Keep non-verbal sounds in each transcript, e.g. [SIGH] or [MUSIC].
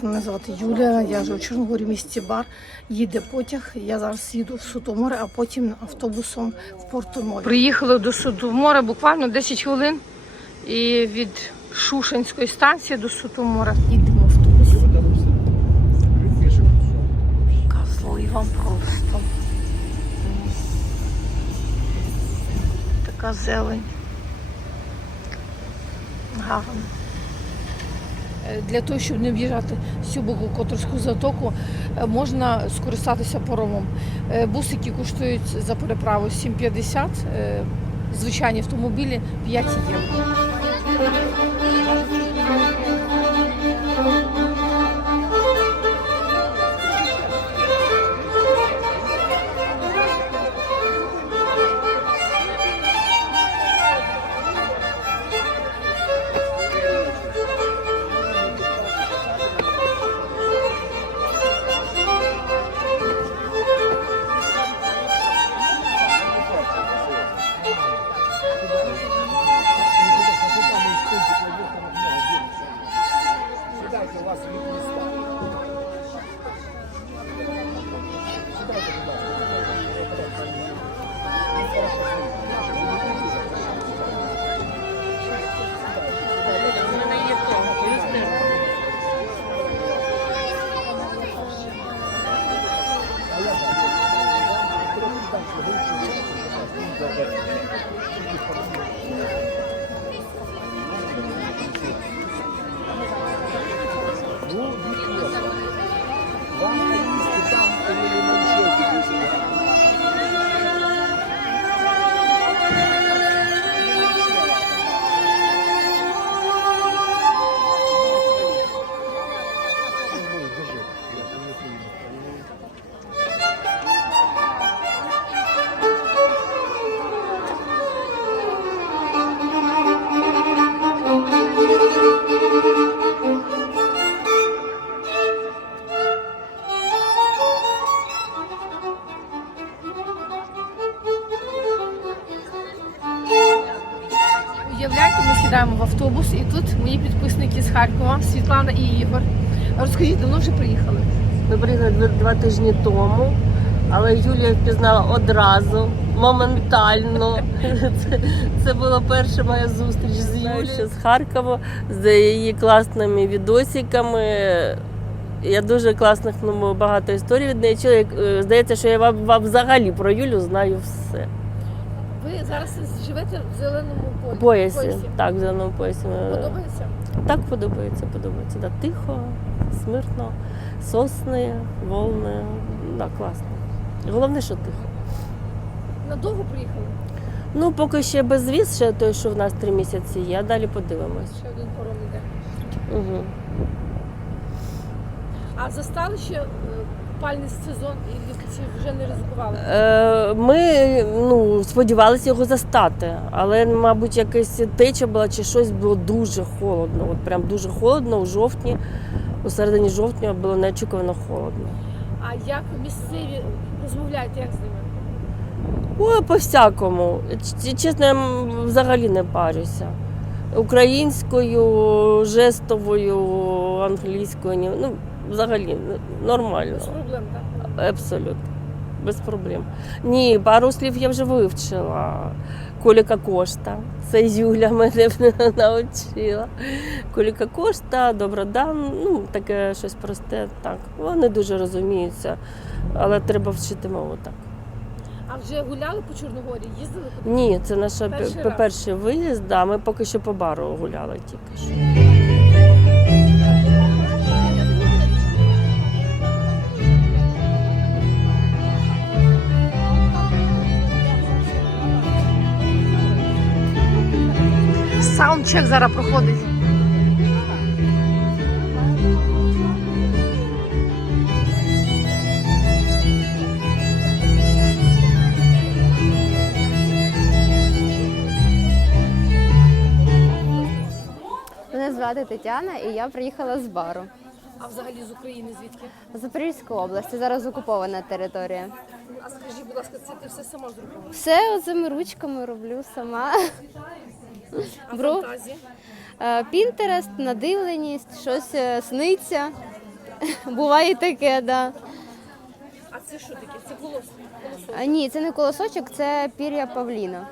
Привіт, мене звати Юлія. Я живу в Чорногорі місті Бар. Їде потяг. Я зараз їду в Сутоморе, а потім автобусом в Порту-Нові. Приїхали до Сутомора буквально 10 хвилин. І від Шушенської станції до Сутомора їдемо в автобусі. Козло вам просто. Така зелень. Гарно. Е, Для того, щоб не в'їжджати всю цю боку Которську затоку, е, можна скористатися паромом. Бус, які коштують за переправу 7,50, е, звичайні автомобілі 5 євро. Розкажіть, давно вже приїхали? Ми приїхали два, тижні тому, але Юлія впізнала одразу, моментально. [LAUGHS] Це, це була перша моя зустріч з Юлією з Харкова, з її класними відосиками. Я дуже класних ну, багато історій від неї чула. Е, Здається, що я вам, вам взагалі про Юлю знаю все. Ви зараз живете в зеленому полі. Поясі. Так, в зеленому поясі. Подобається? Так подобається, подобається. Да, тихо, смирно, сосни, волни. Да, класно. Головне, що тихо. Надовго приїхали? Ну, поки ще безвіз, ще той, що в нас три місяці є, а далі подивимось. Ще один паром іде. Угу. А застали ще купальний сезон і вже не ризикували? Е, ми ну, сподівалися його застати, але, мабуть, якась теча була чи щось було дуже холодно. От прям дуже холодно у жовтні, у середині жовтня було неочікувано холодно. А як місцеві розмовляєте, як з ними? Ой, по-всякому. Чесно, я взагалі не парюся. Українською, жестовою, англійською, ну, взагалі нормально. Без проблем, так? Абсолютно. Без проблем. Ні, пару слів я вже вивчила. Коліка кошта. Це Юля мене [LAUGHS] навчила. Коліка кошта, добродан, ну таке щось просте. Так. Вони дуже розуміються, але треба вчити мову так. А вже гуляли по Чорногорі, їздили? Ні, це наш Перший перший виїзд. Да, ми поки що по бару гуляли тільки що. Саундчек зараз проходить. Мене звати Тетяна і я приїхала з бару. А взагалі з України звідки? З Запорізької області, зараз окупована територія. А скажіть, будь ласка, це ти все сама зробила? Все оцими ручками роблю сама. Бро. фантазії? Пінтерест, надивленість, щось е, сниться. [LAUGHS] Буває таке, да. А це що таке? Це колос. А, ні, це не колосочок, це пір'я павліна.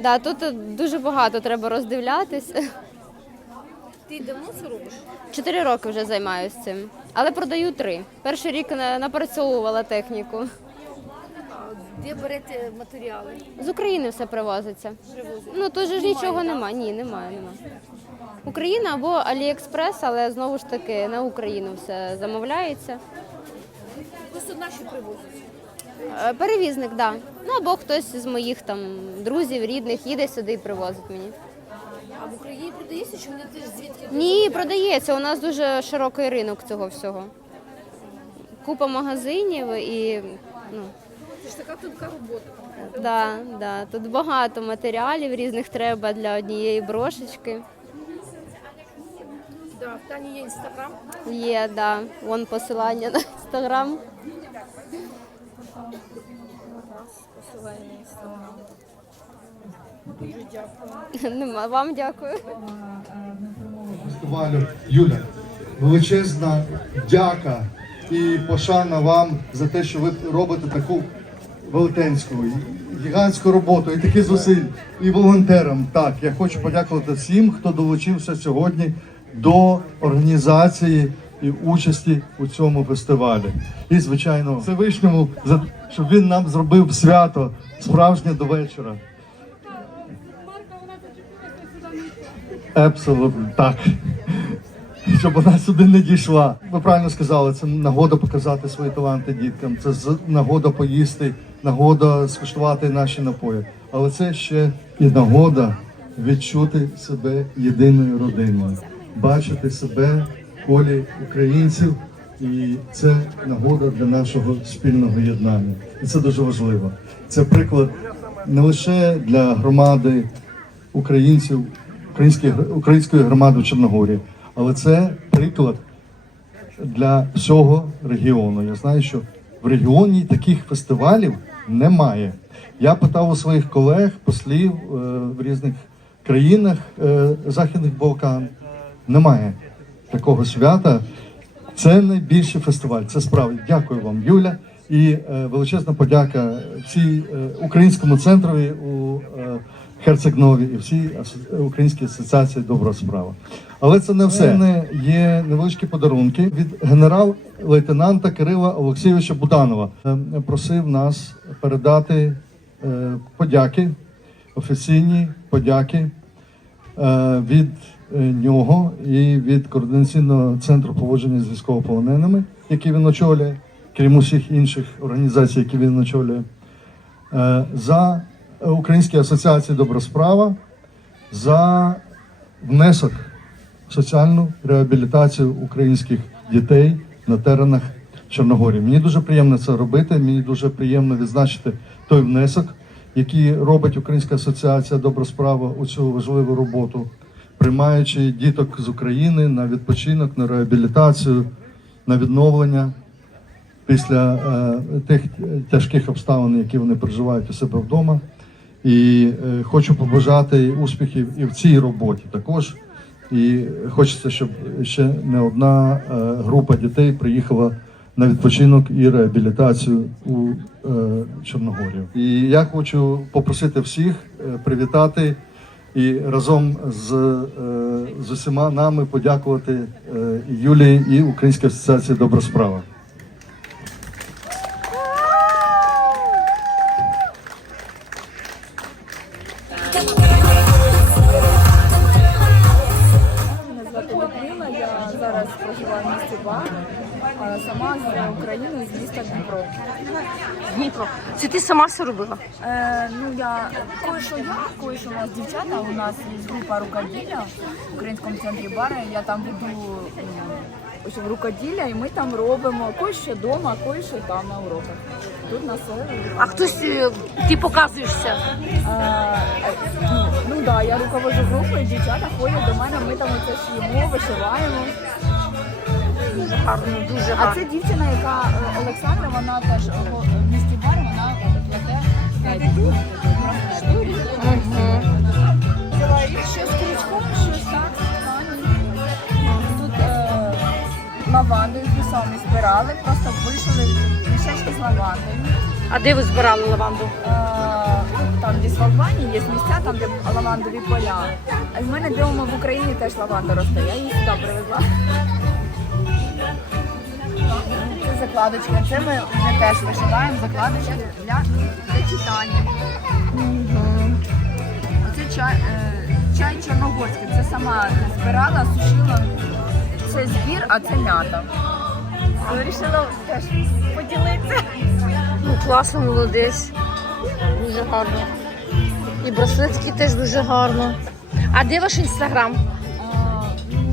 Да, тут е, дуже багато треба роздивлятись. [LAUGHS] Ти давно це робиш? Чотири роки вже займаюся цим, але продаю три. Перший рік на- напрацьовувала техніку. Де берете матеріали? З України все привозиться. Ну тут же ж нічого нема. Ні, немає, немає. Україна або Аліекспрес, але знову ж таки на Україну все замовляється. Просто наші привозять. Е, Перевізник, так. Да. Ну або хтось з моїх там друзів, рідних їде сюди і привозить мені. А в Україні продається, чи вони теж звідки? Ні, продається. У нас дуже широкий ринок цього всього. Купа магазинів і ну, ж така тонка робота. да, да. тут багато матеріалів різних треба для однієї брошечки. Да, в Тані є інстаграм. Є, да. Вон посилання на інстаграм. Посилання на інстаграм. Дуже дякую. Нема вам дякую. фестивалю. Юля, величезна дяка і пошана вам за те, що ви робите таку велетенську, гігантську роботу і такі зусиль, і волонтерам. Так, я хочу подякувати всім, хто долучився сьогодні до організації і участі у цьому фестивалі. І, звичайно, Всевишньому, щоб він нам зробив свято справжнє до вечора. Абсолютно так. Щоб вона сюди не дійшла. Ви правильно сказали, це нагода показати свої таланти діткам. Це нагода поїсти, нагода скуштувати наші напої. Але це ще і нагода відчути себе єдиною родиною, бачити себе в колі українців. І це нагода для нашого спільного єднання. І це дуже важливо. Це приклад не лише для громади українців, української, громади в Чорногорії. Але це приклад для всього регіону. Я знаю, що в регіоні таких фестивалів немає. Я питав у своїх колег, послів е, в різних країнах е, Західних Балкан. Немає такого свята. Це найбільший фестиваль. Це справді. Дякую вам, Юля. І е, величезна подяка всій українському центрові у Херцегнові і всій українській асоціації Добра справа. Але це не все. У мене є невеличкі подарунки від генерал-лейтенанта Кирила Олексійовича Буданова. Е, Просив нас передати е, подяки, офіційні подяки е, від е, нього і від координаційного центру поводження з військовополоненими, який він очолює, крім усіх інших організацій, які він очолює, е, за Українські асоціації Добросправа за внесок соціальну реабілітацію українських дітей на теренах Чорногорії. Мені дуже приємно це робити. Мені дуже приємно відзначити той внесок, який робить Українська асоціація Добросправа у цю важливу роботу, приймаючи діток з України на відпочинок, на реабілітацію, на відновлення після е, тих тяжких обставин, які вони переживають у себе вдома. І е, хочу побажати успіхів і в цій роботі також. І хочеться, щоб ще не одна е, група дітей приїхала на відпочинок і реабілітацію у е, Чорногорію. І я хочу попросити всіх е, привітати і разом з, з усіма нами подякувати Юлії і Українській асоціації Добра Все робила? Е, ну, я кое-що я, кое-що у нас дівчата, у нас є група рукоділля в українському центрі бари, я там веду м, в рукоділля, і ми там робимо кое-що вдома, кое-що там на уроках. Тут на все. А хтось е, ти показуєшся? А, ну, ну да, я руководжу групою, дівчата ходять до мене, ми там оце шиємо, вишиваємо. Дуже гарно, А це дівчина, яка е, Олександра, вона теж е, Ага. З крючком, щось так. Тут е, збирали, просто вишили мішечки з лавандою. А де ви збирали лаванду? Там десь в Албанії є місця, там де лавандові поля. А в мене вдома в Україні теж лаванда росте. Я її сюди привезла. Закладочки. Це ми, ми теж вишиваємо закладочки для, для читання. Оце чай, е, чай чорногорський. Це сама збирала, сушила. Це збір, а це м'ята. Вирішила теж поділитися. Ну, класно, молодець. Дуже гарно. І браслетки теж дуже гарно. А де ваш інстаграм?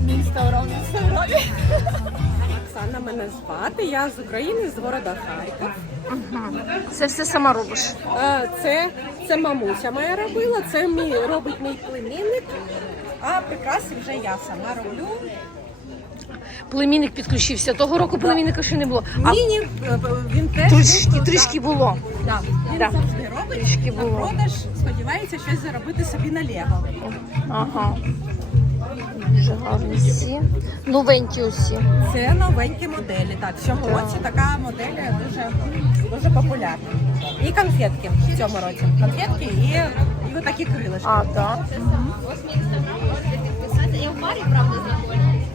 Інстаграм, інстаграмі. Оксана мене звати. Я з України, з города Харків. Це все сама робиш. Е, Це, це мамуся моя робила, це мій робить мій племінник. А прикраси вже я сама роблю. Племінник підключився. Того року племінника ще не було. А Ні, ні, е, він теж трішки, трішки було. да, він Да. завжди робить Трішки на було. продаж, сподівається щось заробити собі на Лего. Ага. Дуже гарні всі. Новенькі усі. Це новенькі моделі. Так, в цьому році така модель дуже, дуже популярна. І конфетки в цьому році. Конфетки і, і отакі крилишки. А, так.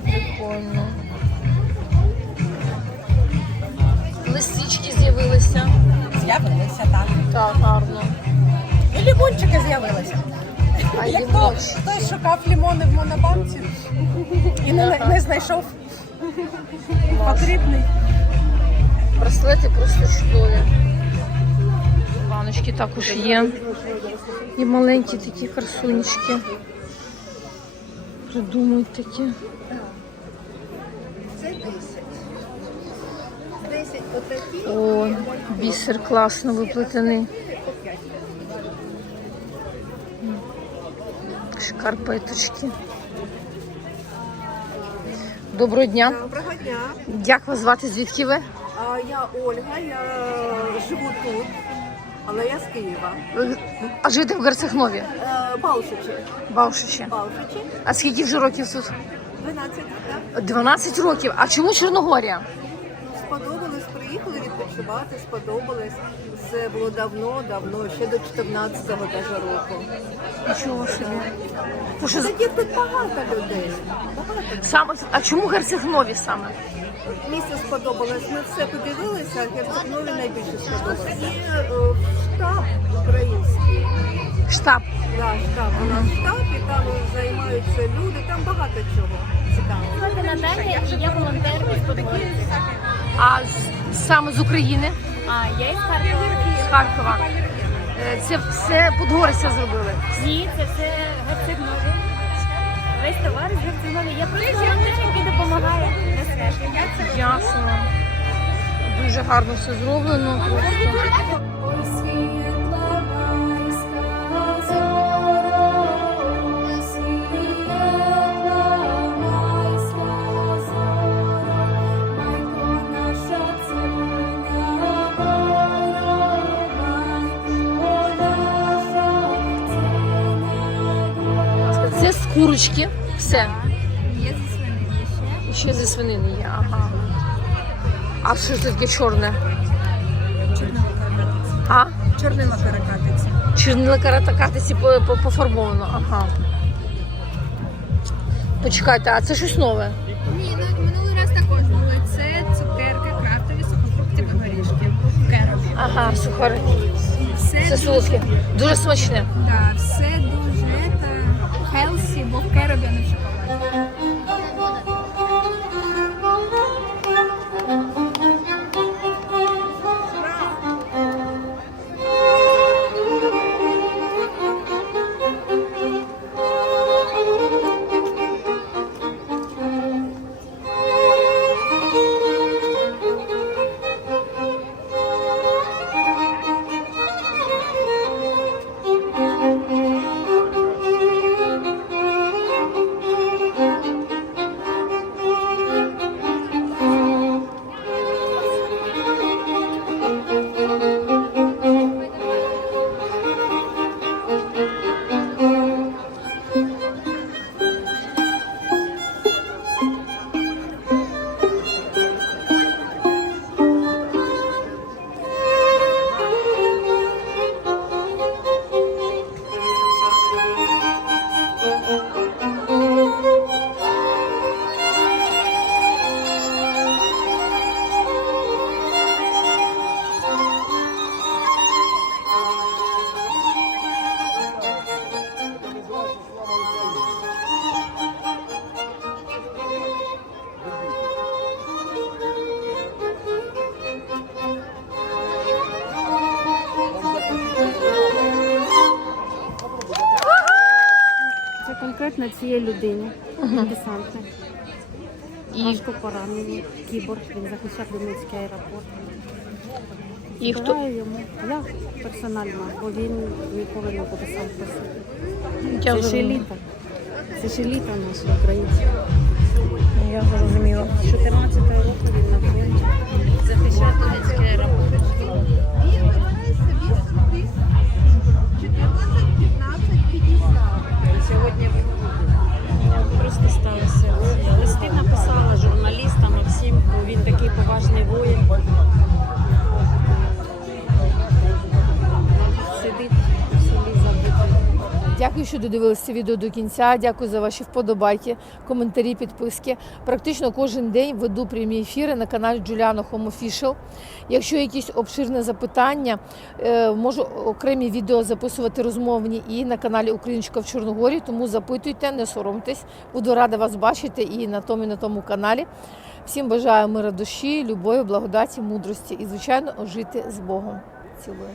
Прикольно. Лисички з'явилися. З'явилися так. Так, гарно. І лімончики з'явилися. А Як то хтось шукав лімони в монобанці і не, не знайшов потрібний. Браслети просто чудові. Баночки також є. І маленькі такі красунечки. Придумують такі. О, бісер класно виплетений. Шкарпеточки. Доброго дня. Доброго дня. Як вас звати? Звідки ви? А, Я Ольга, я живу тут, але я з Києва. А живете в Герцехнові? Е, Баушичі. Бавшичі. Баушичі. А скільки вже років тут? 12, так? 12 років. А чому Чорногорія? Сподобалось, приїхали відпочивати, сподобалось. Це було давно, давно, ще до 14-го даже року. Нічого собі. Тому що з- Тоді тут багато людей. Багато. саме, а чому Герцехнові саме? Місце сподобалось. Ми все подивилися, а Герцогнові найбільше сподобалось. І е, штаб український. Штаб. Да, штаб. У нас штаб, і там займаються люди, там багато чого цікавого. Я волонтер. А з- саме з України, А я із Харкова. з Харкова. Е, Це все подгорися зробили. Ні, це все герцегнові. Весь товар з герцегнові. Я просто волонтер, який допомагає на. Ясно. Дуже гарно все зроблено. Просто. Курочки. Все. Є зі свинини ще. Ще зі свинини є. Ага. А що це таке чорне? А? Чорнила каракатиця. Чорнила каратакатиці по- по- пофарбовано. Ага. Почекайте, а це щось нове? Ні, ну минулий раз також були. Це цукерки, крафтові, сухофруктові горішки. Керові. Ага, сухарики. Все, Це солодке. Дуже смачне. да, все дуже та Parabéns. На цієї людини, десантник. І, Важко поранений, кіборг, він захищав Донецький аеропорт. і хто йому, я персонально, бо він ніколи не буде сам по собі. Це ж еліта. Це ж еліта наша українська. Я зрозуміла. З 14 року він на фронті. Захищав Донецький аеропорт. Просто сталося. Листи написала журналістам і всім, бо він такий поважний воїн. Дякую, що додивилися відео до кінця. Дякую за ваші вподобайки, коментарі, підписки. Практично кожен день веду прямі ефіри на каналі Juliano Home Official. Якщо якісь обширне запитання, е, можу окремі відео записувати розмовні і на каналі Україночка в Чорногорі. Тому запитуйте, не соромтесь. Буду рада вас бачити і на тому, і на тому каналі. Всім бажаю мира душі, любові, благодаті, мудрості і, звичайно, жити з Богом. Цілую.